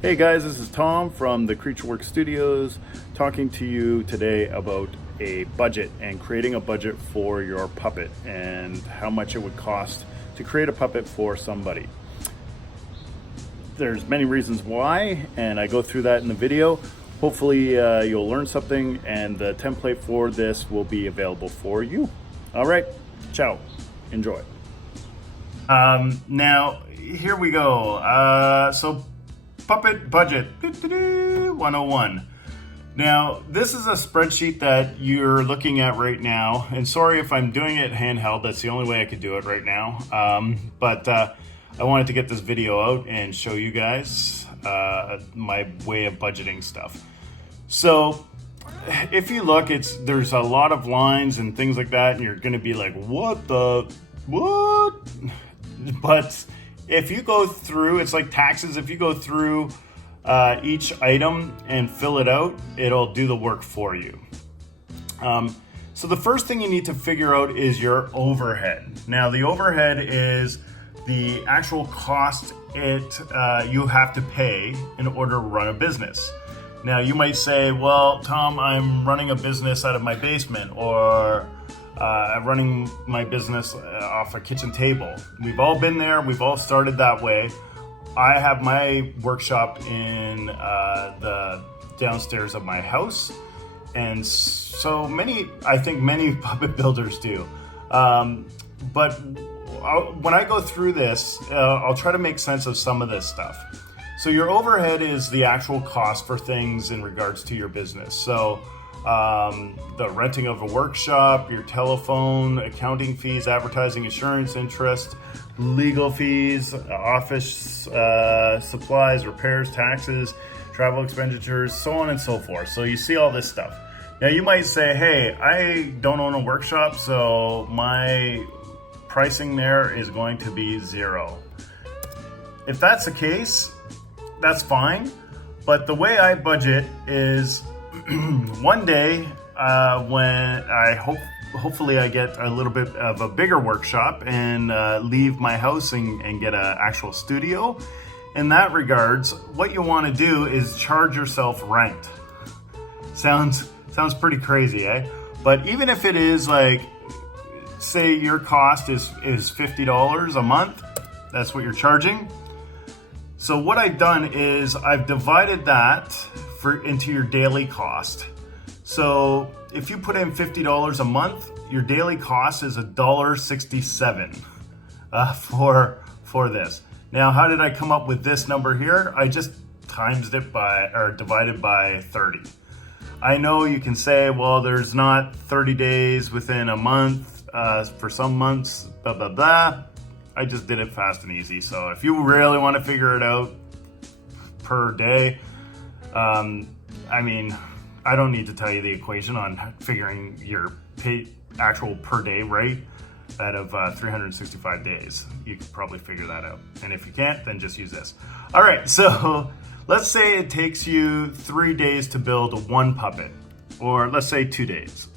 Hey guys, this is Tom from the Creature Work Studios talking to you today about a budget and creating a budget for your puppet and how much it would cost to create a puppet for somebody. There's many reasons why, and I go through that in the video. Hopefully you'll learn something, and the template for this will be available for you. All right, ciao, enjoy. Now, here we go. So Puppet Budget 101. Now, this is a spreadsheet that you're looking at right now, and sorry if I'm doing it handheld, that's the only way I could do it right now. But I wanted to get this video out and show you guys my way of budgeting stuff. So if you look, there's a lot of lines and things like that, and you're gonna be like, what? But if you go through, it's like taxes. If you go through each item and fill it out, it'll do the work for you. So the first thing you need to figure out is your overhead. Now, the overhead is the actual cost you have to pay in order to run a business. Now, you might say, well, Tom, I'm running a business out of my basement, or I'm running my business off a kitchen table. We've all been there. We've all started that way. I have my workshop in the downstairs of my house. And so I think many puppet builders do. But when I go through this, I'll try to make sense of some of this stuff. So your overhead is the actual cost for things in regards to your business. So the renting of a workshop, your telephone, accounting fees, advertising, insurance, interest, legal fees, office supplies, repairs, taxes, travel expenditures, so on and so forth. So you see all this stuff. Now you might say, hey, I don't own a workshop, so my pricing there is going to be zero. If that's the case, that's fine. But the way I budget is one day when hopefully I get a little bit of a bigger workshop and leave my house and get an actual studio. In that regards, what you want to do is charge yourself rent. Sounds pretty crazy, eh? But even if it is like, say your cost is $50 a month, that's what you're charging. So what I've done is I've divided that into your daily cost. So if you put in $50 a month, your daily cost is $1.67 for this. Now, how did I come up with this number here? I just divided by 30. I know you can say, well, there's not 30 days within a month, for some months, blah, blah, blah. I just did it fast and easy. So if you really want to figure it out per day, I mean, I don't need to tell you the equation on figuring your actual per day rate out of 365 days. You could probably figure that out. And if you can't, then just use this. All right, so let's say it takes you 3 days to build one puppet, or let's say 2 days.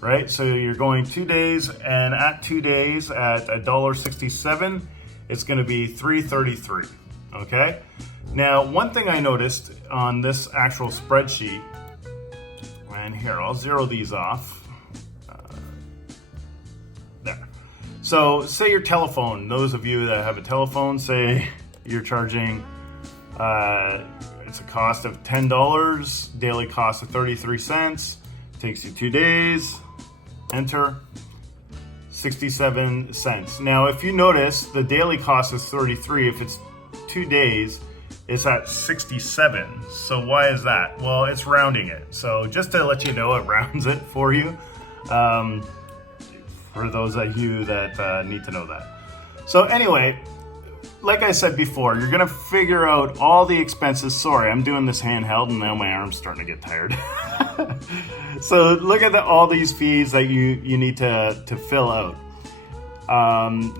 Right, so you're going 2 days, and at 2 days at $1.67, it's going to be $3.33. Okay. Now, one thing I noticed on this actual spreadsheet, and here I'll zero these off. There. So, say your telephone. Those of you that have a telephone, say you're charging. It's a cost of $10, daily cost of 33 cents. Takes you 2 days. Enter, 67 cents. Now, if you notice, the daily cost is 33. If it's 2 days, it's at 67. So why is that? Well, it's rounding it. So just to let you know, it rounds it for you. For those of you that need to know that. So anyway, like I said before, you're gonna figure out all the expenses. Sorry, I'm doing this handheld and now my arm's starting to get tired. So look at all these fees that you need to fill out.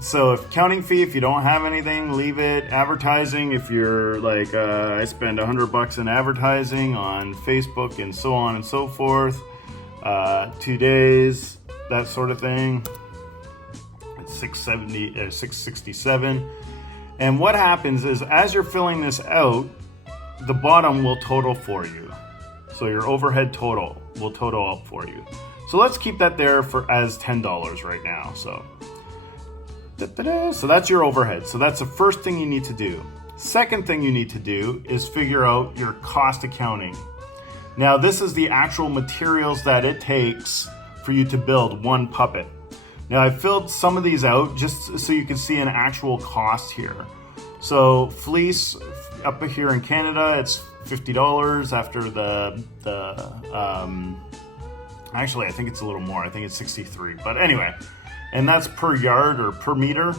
So if accounting fee, if you don't have anything, leave it. Advertising, if you're like, I spend $100 in advertising on Facebook and so on and so forth. 2 days, that sort of thing. It's $667. And what happens is, as you're filling this out, the bottom will total for you. So your overhead total will total up for you. So let's keep that there for as $10 right now. So that's your overhead. So that's the first thing you need to do. Second thing you need to do is figure out your cost accounting. Now this is the actual materials that it takes for you to build one puppet. Now I filled some of these out just so you can see an actual cost here. So fleece up here in Canada, it's $50 after actually I think it's a little more. I think it's 63. But anyway, and that's per yard or per meter.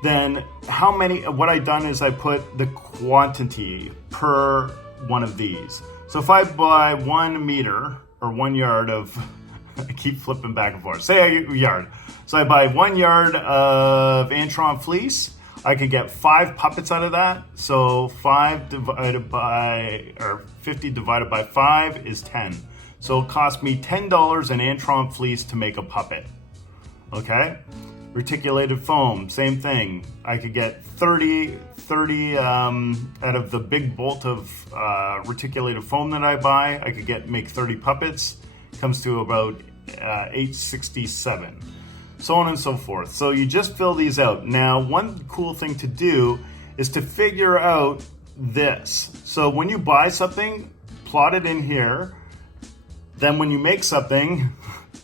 Then how many, what I've done is I put the quantity per one of these. So if I buy 1 meter or 1 yard of, I keep flipping back and forth, say a yard. So I buy 1 yard of Antron fleece, I could get 5 puppets out of that. So 50 divided by 5 is 10. So it cost me $10 in Antron fleece to make a puppet, okay? Reticulated foam, same thing. I could get 30 out of the big bolt of reticulated foam that I buy. I could make 30 puppets. Comes to about $8.67. So on and so forth. So you just fill these out. Now, one cool thing to do is to figure out this. So when you buy something, plot it in here. Then when you make something,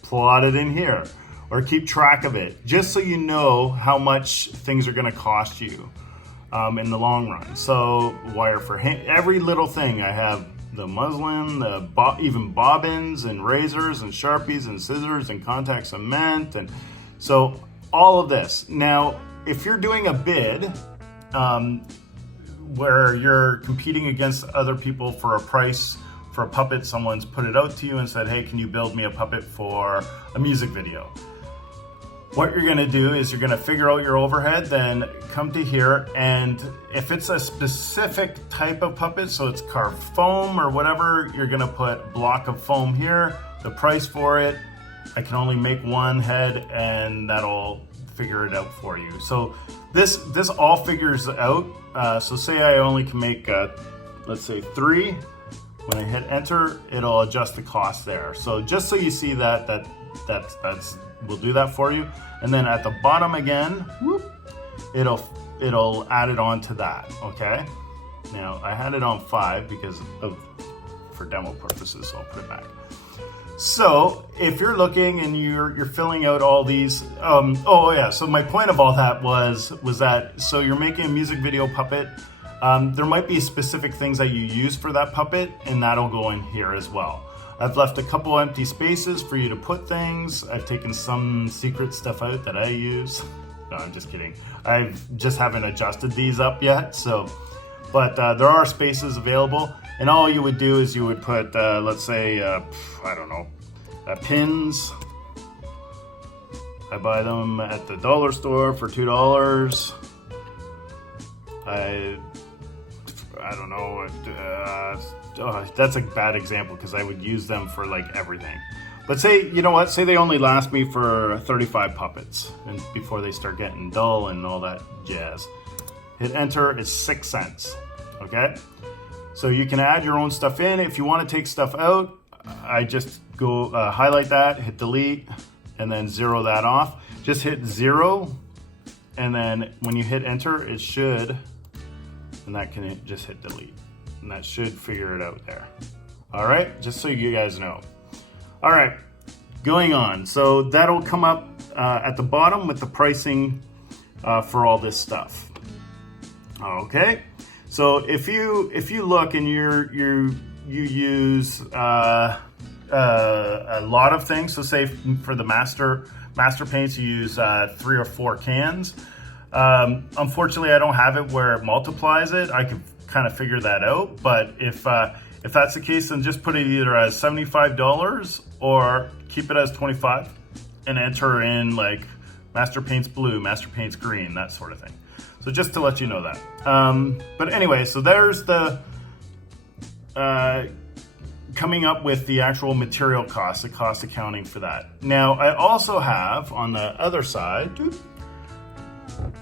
plot it in here. Or keep track of it, just so you know how much things are going to cost you in the long run. So wire for every little thing. I have the muslin, even bobbins and razors and Sharpies and scissors and contact cement, and so all of this. Now, if you're doing a bid where you're competing against other people for a price for a puppet, someone's put it out to you and said, hey, can you build me a puppet for a music video? What you're gonna do is you're gonna figure out your overhead, then come to here, and if it's a specific type of puppet, so it's carved foam or whatever, you're gonna put block of foam here, the price for it. I can only make 1 head, and that'll figure it out for you. So this all figures out. So say I only can make, let's say 3. When I hit enter, it'll adjust the cost there. So just so you see that's we'll do that for you. And then at the bottom again, whoop, it'll add it on to that, okay? Now I had it on 5 because for demo purposes, so I'll put it back. So if you're looking and you're filling out all these, oh yeah, so my point of all that was that, so you're making a music video puppet, there might be specific things that you use for that puppet, and that'll go in here as well. I've left a couple empty spaces for you to put things. I've taken some secret stuff out that I use. No, I'm just kidding. I just haven't adjusted these up yet. So, but there are spaces available, and all you would do is you would put, let's say, I don't know, pins. I buy them at the dollar store for $2. I don't know. That's a bad example because I would use them for like everything. But say, you know what? Say they only last me for 35 puppets, and before they start getting dull and all that jazz. Hit enter. It's 6 cents. Okay. So you can add your own stuff in. If you want to take stuff out, I just go highlight that, hit delete, and then 0 that off. Just hit 0, and then when you hit enter, it should, and that can just hit delete. And that should figure it out there. All right, just so you guys know. All right, going on. So that'll come up at the bottom with the pricing for all this stuff. Okay, so if you look and you use a lot of things. So say for the master paints, you use 3 or 4 cans. Unfortunately, I don't have it where it multiplies it. I could kind of figure that out, but if that's the case, then just put it either as $75 or keep it as 25 and enter in like Master Paints Blue, Master Paints Green, that sort of thing. So just to let you know that. But anyway, so there's the coming up with the actual material costs, the cost accounting for that. Now I also have on the other side,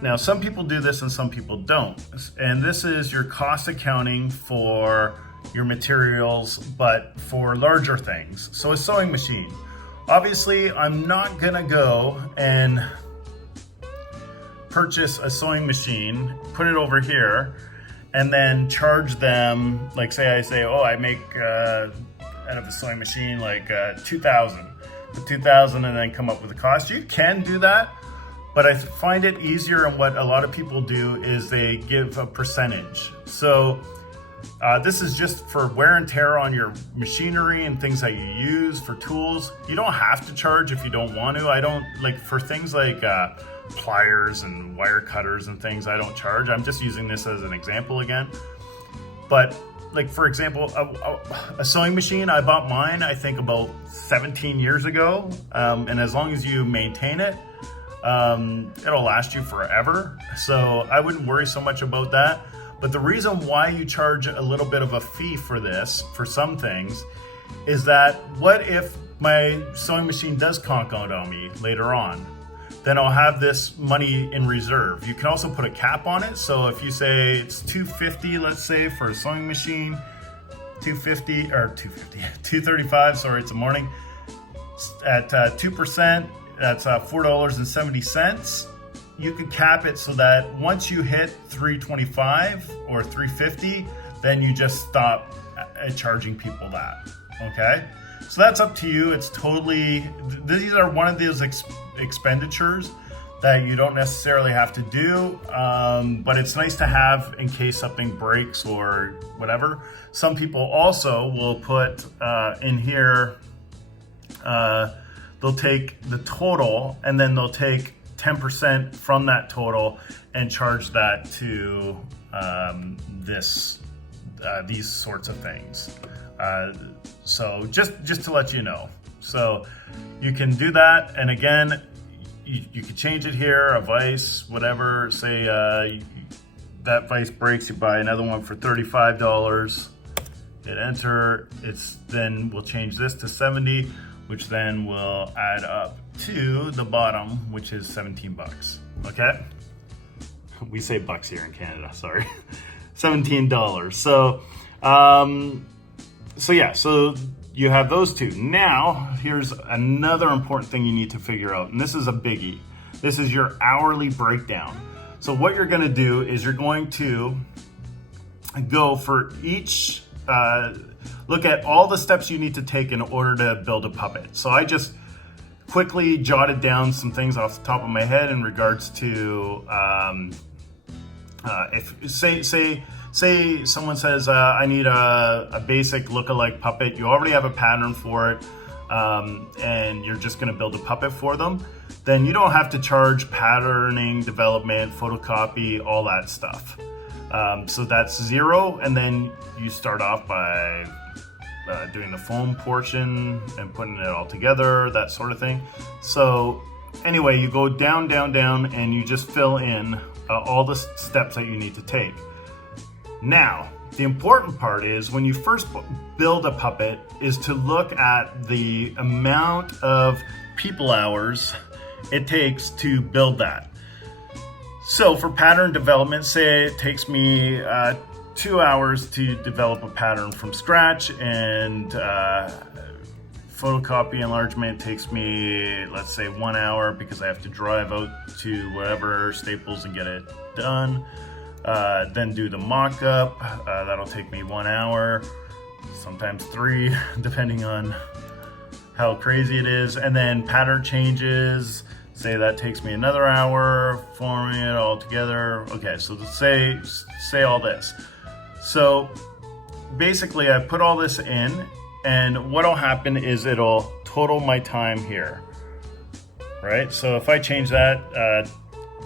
Now, some people do this and some people don't. And this is your cost accounting for your materials, but for larger things. So a sewing machine. Obviously, I'm not gonna go and purchase a sewing machine, put it over here, and then charge them, like say I make out of a sewing machine like 2,000. Put 2,000 and then come up with a cost. You can do that, but I find it easier, and what a lot of people do is they give a percentage. So this is just for wear and tear on your machinery and things that you use for tools. You don't have to charge if you don't want to. I don't, like for things like pliers and wire cutters and things, I don't charge. I'm just using this as an example again. But like for example, a sewing machine, I bought mine I think about 17 years ago, and as long as you maintain it, it'll last you forever. So I wouldn't worry so much about that. But the reason why you charge a little bit of a fee for this, for some things, is that what if my sewing machine does conk out on me later on? Then I'll have this money in reserve. You can also put a cap on it. So if you say it's $250, let's say for a sewing machine, $235, sorry, it's a morning. At 2%, that's $4.70. You could cap it so that once you hit 325 or 350, then you just stop charging people that, okay? So that's up to you. It's totally, these are one of those expenditures that you don't necessarily have to do, but it's nice to have in case something breaks or whatever. Some people also will put in here, they'll take the total and then they'll take 10% from that total and charge that to these sorts of things. So just to let you know. So you can do that, and again, you could change it here, a vise, whatever. Say that vise breaks, you buy another one for $35. Hit enter. Then we'll change this to 70, which then will add up to the bottom, which is 17 bucks. Okay? We say bucks here in Canada, sorry. $17. So yeah, so you have those two. Now, here's another important thing you need to figure out, and this is a biggie. This is your hourly breakdown. So what you're gonna do is you're going to go for each, look at all the steps you need to take in order to build a puppet. So I just quickly jotted down some things off the top of my head in regards to, if say someone says, I need a basic look-alike puppet. You already have a pattern for it, and you're just gonna build a puppet for them. Then you don't have to charge patterning, development, photocopy, all that stuff. So that's zero, and then you start off by doing the foam portion and putting it all together, that sort of thing. So anyway, you go down, and you just fill in all the steps that you need to take. Now, the important part is when you first build a puppet is to look at the amount of people hours it takes to build that. So for pattern development, say it takes me 2 hours to develop a pattern from scratch, and photocopy enlargement takes me, let's say, 1 hour because I have to drive out to wherever, Staples, and get it done. Then do the mock-up, that'll take me 1 hour, sometimes 3, depending on how crazy it is. And then pattern changes, say that takes me another hour, forming it all together. Okay, so let's say all this. So basically I put all this in, and what'll happen is it'll total my time here, right? So if I change that,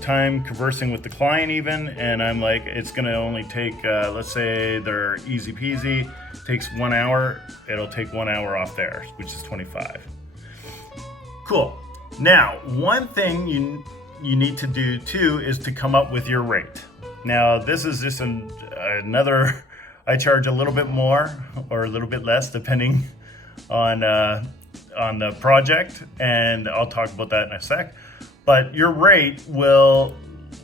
time conversing with the client even, and I'm like, it's gonna only take, let's say they're easy peasy, takes 1 hour, it'll take 1 hour off there, which is 25. Cool. Now, one thing you need to do too is to come up with your rate. Now, this is just another, I charge a little bit more or a little bit less depending on the project, and I'll talk about that in a sec. But your rate will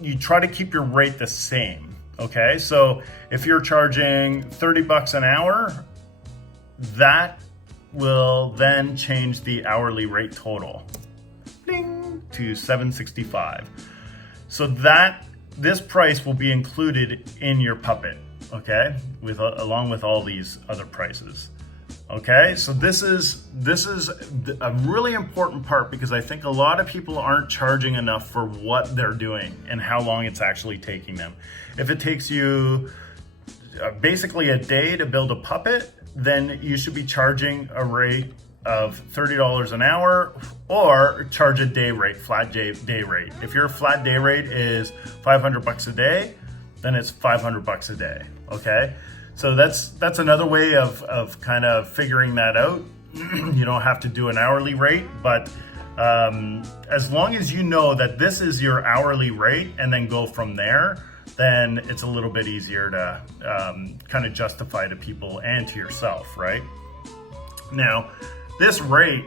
you try to keep your rate the same. Okay, so if you're charging 30 bucks an hour, that will then change the hourly rate total, ding, to $7.65. So this price will be included in your puppet, okay, along with all these other prices. Okay, so this is a really important part, because I think a lot of people aren't charging enough for what they're doing and how long it's actually taking them. If it takes you basically a day to build a puppet, then you should be charging a rate of $30 an hour, or charge a day rate, flat day rate. If your flat day rate is 500 bucks a day, then it's 500 bucks a day, okay? So that's another way of kind of figuring that out. You don't have to do an hourly rate, but as long as you know that this is your hourly rate and then go from there, then it's a little bit easier to kind of justify to people and to yourself, right? Now, this rate,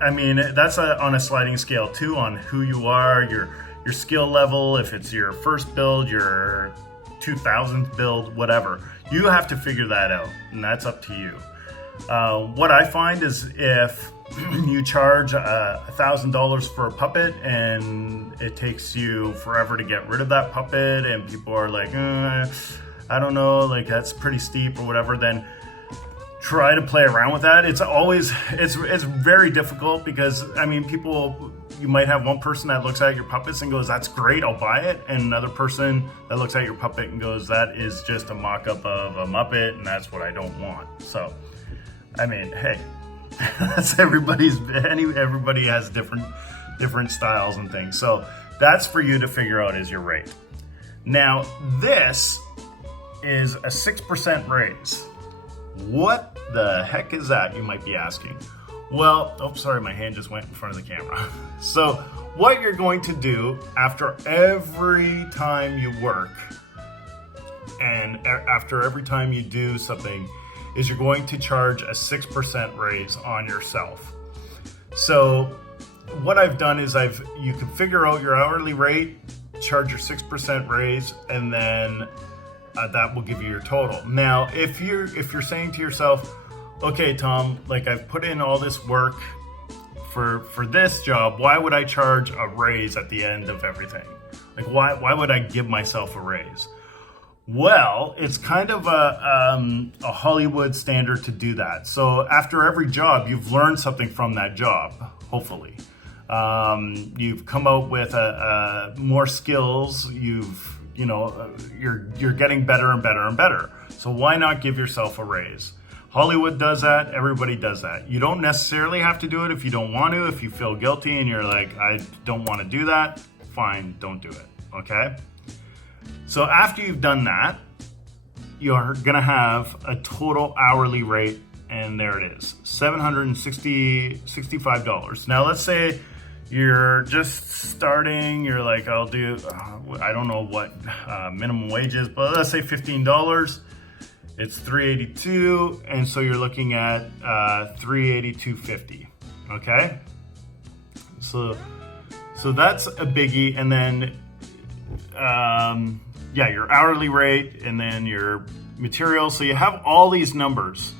I mean, that's on a sliding scale too, on who you are, your skill level, if it's your first build, your 2000th build, whatever. You have to figure that out, and that's up to you. What I find is if you charge $1,000 for a puppet and it takes you forever to get rid of that puppet, and people are like, I don't know, like that's pretty steep or whatever, then try to play around with that. It's very difficult, because I mean, you might have one person that looks at your puppets and goes, that's great, I'll buy it. And another person that looks at your puppet and goes, that is just a mock-up of a Muppet and that's what I don't want. So, I mean, hey, that's everybody has different styles and things. So that's for you to figure out is your rate. Now, this is a 6% raise. What the heck is that, you might be asking? Well, oh, sorry, my hand just went in front of the camera. So what you're going to do after every time you work and after every time you do something is you're going to charge a 6% raise on yourself. So what I've done is you can figure out your hourly rate, charge your 6% raise, and then that will give you your total. Now, if you're saying to yourself, okay, Tom, like I've put in all this work for this job, why would I charge a raise at the end of everything? Like why would I give myself a raise? Well, it's kind of a Hollywood standard to do that. So after every job, you've learned something from that job, hopefully. You've come out with more skills. You're getting better and better and better. So why not give yourself a raise? Hollywood does that. Everybody does that. You don't necessarily have to do it if you don't want to. If you feel guilty and you're like, I don't want to do that, fine, don't do it. Okay? So after you've done that, you're going to have a total hourly rate, and there it is, $765. Now let's say you're just starting, you're like, I'll do, I don't know what minimum wage is, but let's say $15. It's $382, and so you're looking at $382.50. Okay, so that's a biggie. And then your hourly rate, and then your material. So you have all these numbers.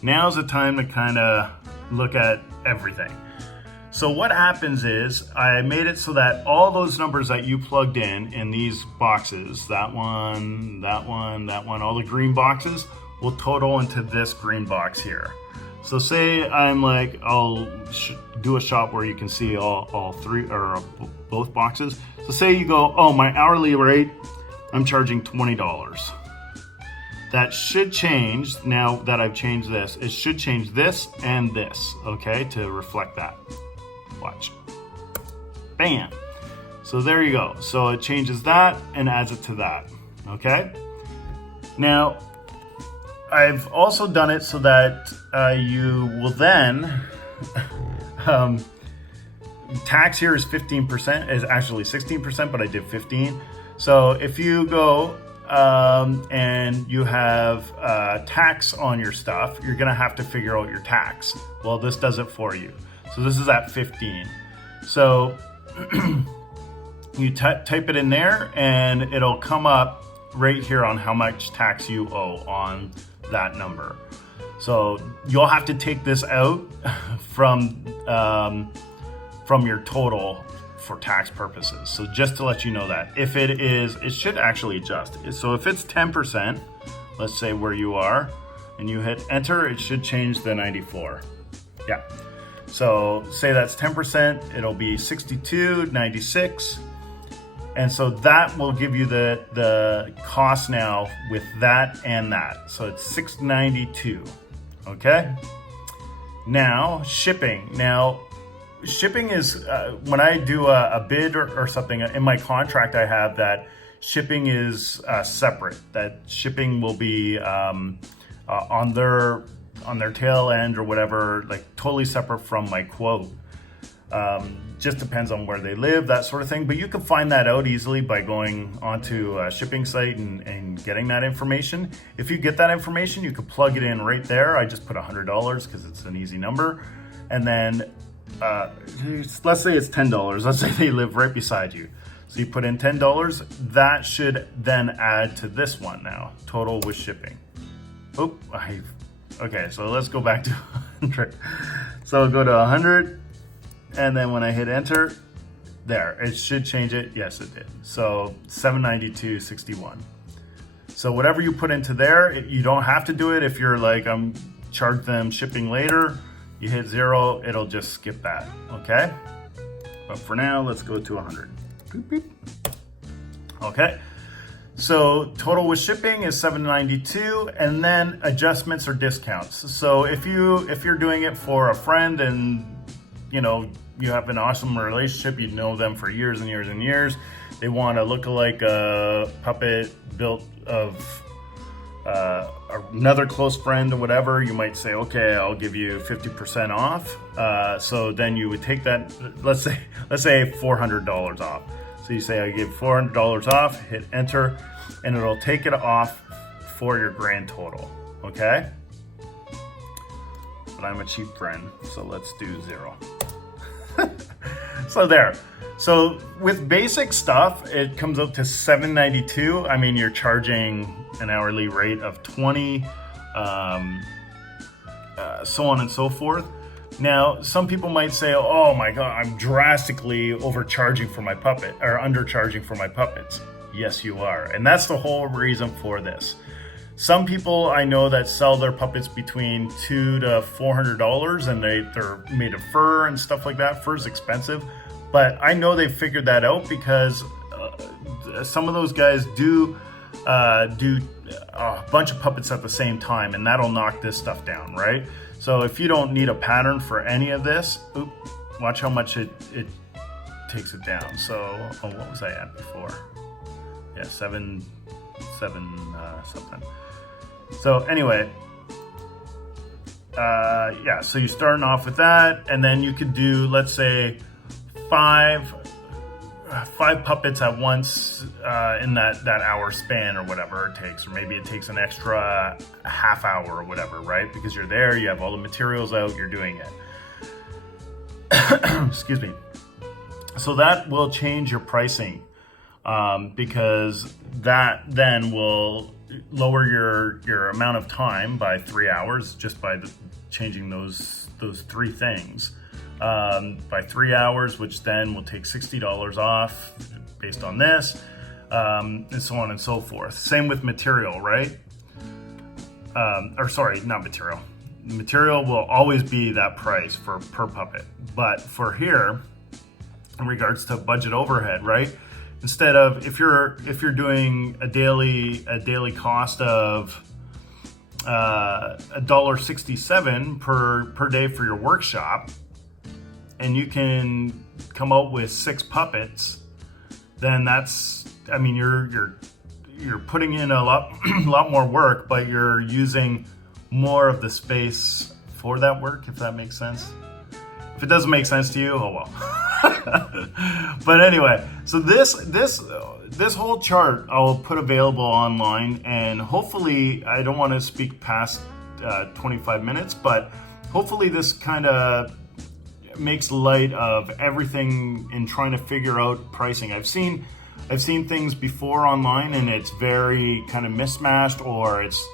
Now's the time to kind of look at everything. So what happens is I made it so that all those numbers that you plugged in these boxes, that one, all the green boxes will total into this green box here. So say I'm like, I'll do a shot where you can see all three or both boxes. So say you go, oh, my hourly rate, I'm charging $20. That should change now that I've changed this. It should change this and this, okay, to reflect that. Watch. Bam. So there you go. So it changes that and adds it to that. Okay. Now, I've also done it so that you will then tax here is 15%, is actually 16%, but I did 15. So if you go and you have tax on your stuff, you're gonna have to figure out your tax. Well, this does it for you. So this is at 15. So You type it in there and it'll come up right here on how much tax you owe on that number. So you'll have to take this out from your total for tax purposes. So just to let you know that if it is, it should actually adjust. So if it's 10%, let's say where you are, and you hit enter, it should change the 94. Yeah. So say that's 10%, it'll be 62.96. And so that will give you the cost now with that and that. So it's $6.92. Okay. Now shipping. Now shipping is when I do a bid or something in my contract, I have that shipping is separate. That shipping will be on their tail end or whatever, like totally separate from my quote. Just depends on where they live, that sort of thing. But you can find that out easily by going onto a shipping site and getting that information. If you get that information, you can plug it in right there. I just put $100 because it's an easy number. And then let's say it's $10. Let's say they live right beside you. So you put in $10. That should then add to this one now, total with shipping. Oh, okay, so let's go back to 100. So I'll go to 100. And then when I hit enter, there, it should change it. Yes, it did. So $792.61. So whatever you put into there, you don't have to do it. If you're like, I'm charge them shipping later, you hit 0, it'll just skip that, okay? But for now, let's go to 100. Boop, boop. Okay. So total with shipping is $792, and then adjustments or discounts. So if you're doing it for a friend and you have an awesome relationship, you know them for years and years and years, they want a look-alike puppet built of another close friend or whatever, you might say, okay, I'll give you 50% off. So then you would take that, let's say $400 off. So you say I give $400 off, hit enter, and it'll take it off for your grand total, okay? But I'm a cheap friend, so let's do 0. So there. So with basic stuff, it comes up to $7.92. I mean, you're charging an hourly rate of $20, so on and so forth. Now, some people might say, oh my God, I'm drastically overcharging for my puppet or undercharging for my puppets. Yes, you are. And that's the whole reason for this. Some people I know that sell their puppets between $200 to $400, and they're made of fur and stuff like that. Fur's expensive, but I know they've figured that out because some of those guys do a bunch of puppets at the same time, and that'll knock this stuff down, right? So if you don't need a pattern for any of this, watch how much it takes it down. So, what was I at before? Yeah, seven something. So anyway, yeah, so you're starting off with that, and then you could do, let's say, five puppets at once in that hour span or whatever it takes, or maybe it takes an extra half hour or whatever, right? Because you're there, you have all the materials out, you're doing it. Excuse me. So that will change your pricing because that then will lower your amount of time by 3 hours just by changing those 3 things. By 3 hours, which then will take $60 off based on this, and so on and so forth. Same with material, right? Or sorry, not material. Material will always be that price for per puppet. But for here, in regards to budget overhead, right? Instead of if you're doing a daily cost of $1.67 per day for your workshop, and you can come out with 6 puppets, then that's, I mean, you're putting in a lot more work, but you're using more of the space for that work, if that makes sense. If it doesn't make sense to you, oh well. But anyway, so this whole chart I'll put available online, and hopefully, I don't want to speak past 25 minutes, but hopefully this kind of makes light of everything in trying to figure out pricing. I've seen things before online and it's very kind of mismatched, or it's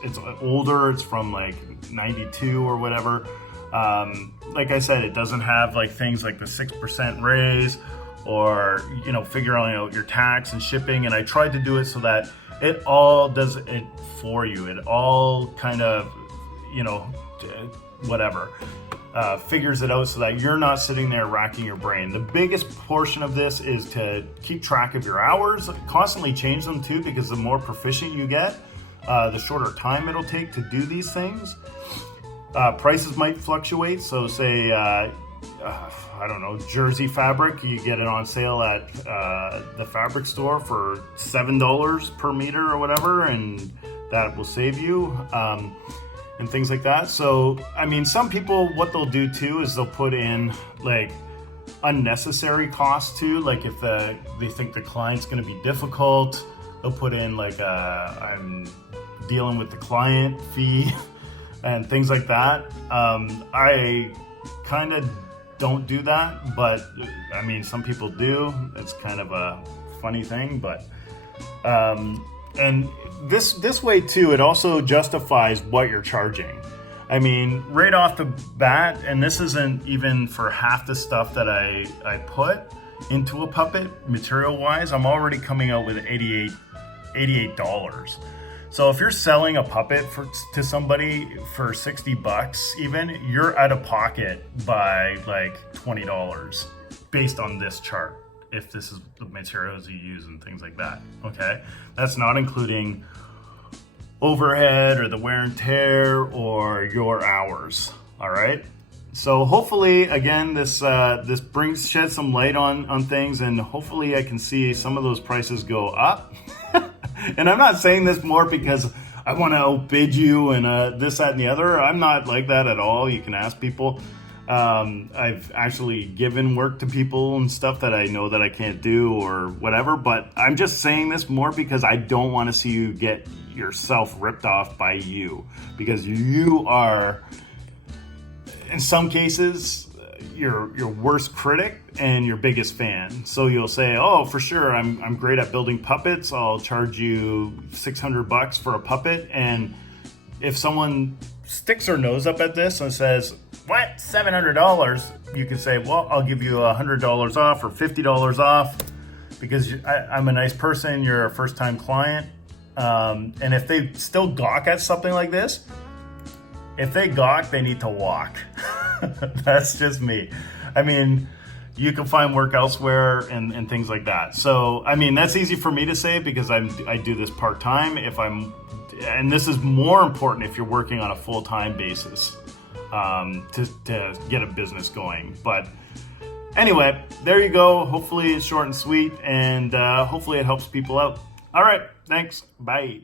older. It's from like 92 or whatever. Like I said, it doesn't have like things like the 6% raise, or figuring out your tax and shipping. And I tried to do it so that it all does it for you. It all kind of whatever figures it out so that you're not sitting there racking your brain. The biggest portion of this is to keep track of your hours, constantly change them too, because the more proficient you get, the shorter time it'll take to do these things. Prices might fluctuate. So say, I don't know, jersey fabric, you get it on sale at the fabric store for $7 per meter or whatever, and that will save you. And things like that. So, I mean, some people, what they'll do too is they'll put in like unnecessary costs too. Like if they think the client's going to be difficult, they'll put in like I'm dealing with the client fee and things like that. I kind of don't do that, but I mean, some people do. It's kind of a funny thing, but and this way too, it also justifies what you're charging. I mean, right off the bat, and this isn't even for half the stuff that I put into a puppet material wise, I'm already coming out with $88. So if you're selling a puppet to somebody for $60 even, you're out of pocket by like $20 based on this chart, if this is the materials you use and things like that, okay? That's not including overhead or the wear and tear or your hours, all right? So hopefully, again, this sheds some light on things, and hopefully I can see some of those prices go up. And I'm not saying this more because I want to outbid you and this, that, and the other. I'm not like that at all. You can ask people. I've actually given work to people and stuff that I know that I can't do or whatever, but I'm just saying this more because I don't want to see you get yourself ripped off by you, because you are, in some cases, your worst critic and your biggest fan. So you'll say, oh, for sure, I'm great at building puppets. I'll charge you $600 for a puppet. And if someone sticks their nose up at this and says, what, $700? You can say, well, I'll give you $100 off or $50 off because I'm a nice person. You're a first-time client. And if they still gawk at something like this, if they gawk, they need to walk. That's just me. I mean, you can find work elsewhere and things like that. So, I mean, that's easy for me to say because I do this part-time. And this is more important if you're working on a full-time basis to get a business going. But anyway, there you go. Hopefully it's short and sweet, and hopefully it helps people out. All right, thanks. Bye.